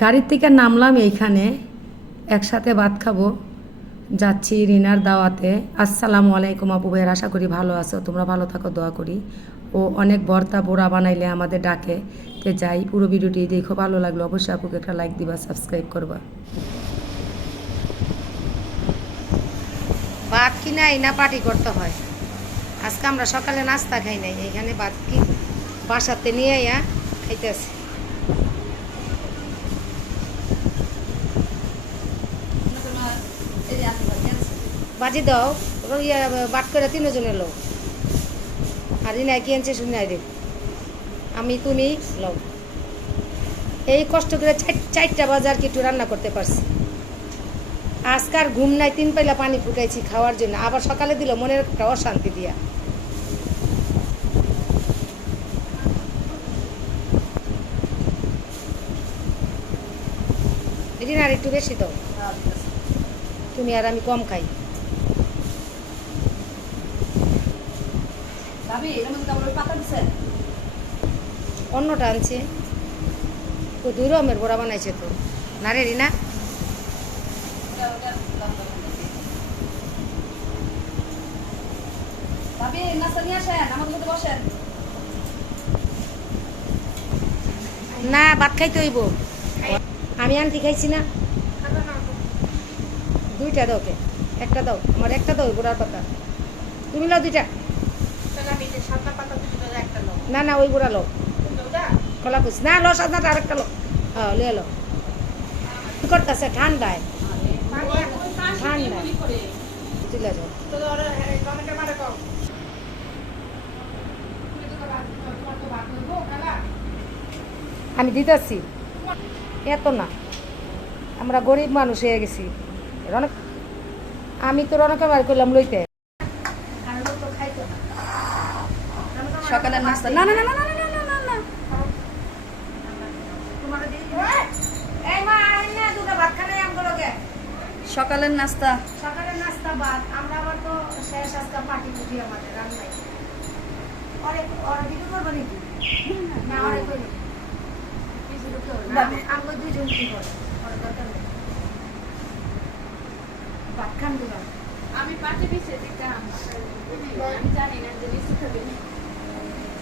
গাড়ির থেকে নামলাম এইখানে, একসাথে ভাত খাব। যাচ্ছি রিনার দাওয়াতে। আসসালামু আলাইকুম আপু ভাইয়ের, আশা করি ভালো আছো। তোমরা ভালো থাকো, দোয়া করি। ও অনেক ভর্তা বোড়া বানাইলে আমাদের ডাকে। তে যাই, পুরো ভিডিওটি দেখো, ভালো লাগল অবশ্যই আপুকে একটা লাইক দিবা সাবস্ক্রাইব করবা। ভাত কি নাই না পার্টি করতে হয়। আজকে আমরা সকালে নাস্তা খাই নাই এখানে ভাত কি বাসাতে নিয়ে আইয়া খাইতেছি। বাজি দাও ইয়া বাট করে তিনজনে লোক আর ইনাই কি আনছে শুনাই দেব আমি তুমি লও। এই কষ্ট করে চার- চারটা বাজার কি একটু রান্না করতে পারছি। আজকার ঘুম নাই, তিন পাইলা পানি ফুটাইছি খাওয়ার জন্য। আবার সকালে দিল মনের একটা অশান্তি দিয়া। আর একটু বেশি দাও। তুমি আর আমি কম খাই। অন্যটা আনছে। তো দুই রকমের বড়া বানাইছে তো। না রে রিনা? না ভাত খাইতে হইব। আমি আনতি খাইছি না। দুইটা দাও কে একটা দাও আমার একটা দাও গোড়ার পাতা। তুমি লাও দুইটা। না না ওই গোড়া লো কলা কুচ না লো সাজনাটা আরেকটা লো হ্যাঁ লিয়ে লো। কি করতেছে? ঠান্ডায়। ঠান্ডায়। যাও। আমি দিতেছি। এত না। আমরা গরিব মানুষ হয়ে গেছি। আমি তো রনকে বার করলাম লইতে। সকালের নাস্তা। না না না না না না না না না। এই মা আইন দুটো ভাত খানে আমগুলোকে সকালের নাস্তা। সকালের নাস্তা ভাত আমরা আবার তো শেষ আজকে পার্টি পুটি আমাদের রান্নায় অনেক অনেক কিছু করব নাকি? না অনেক করি আমরা দুজন কি করব? দরকার নেই। খান দিলাম আমি পাটি পিছিয়ে দিতাম। আমি জানি না যে লিচু খাবে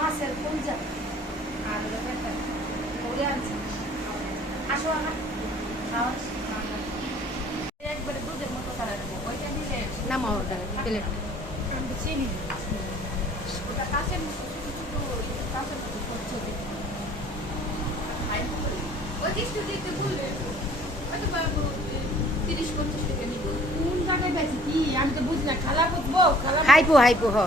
মাছের কলজা আর ওরে আনছে। আসো আমার খাওয়া একবারে দুধের মতো কালার ওইটা দিলে নামা ওটা প্লেট আমি চিনি। ওটা কাঁচের মতো ছোট ছোট কাঁচের মতো করছে ওই কিছু দিতে বলবে হয়তো বাবু তিরিশ পঞ্চাশ টাকা নিব। কোন বেশি কি? আমি তো বুঝি না। খালা খালা হাইপু হাইপু হ।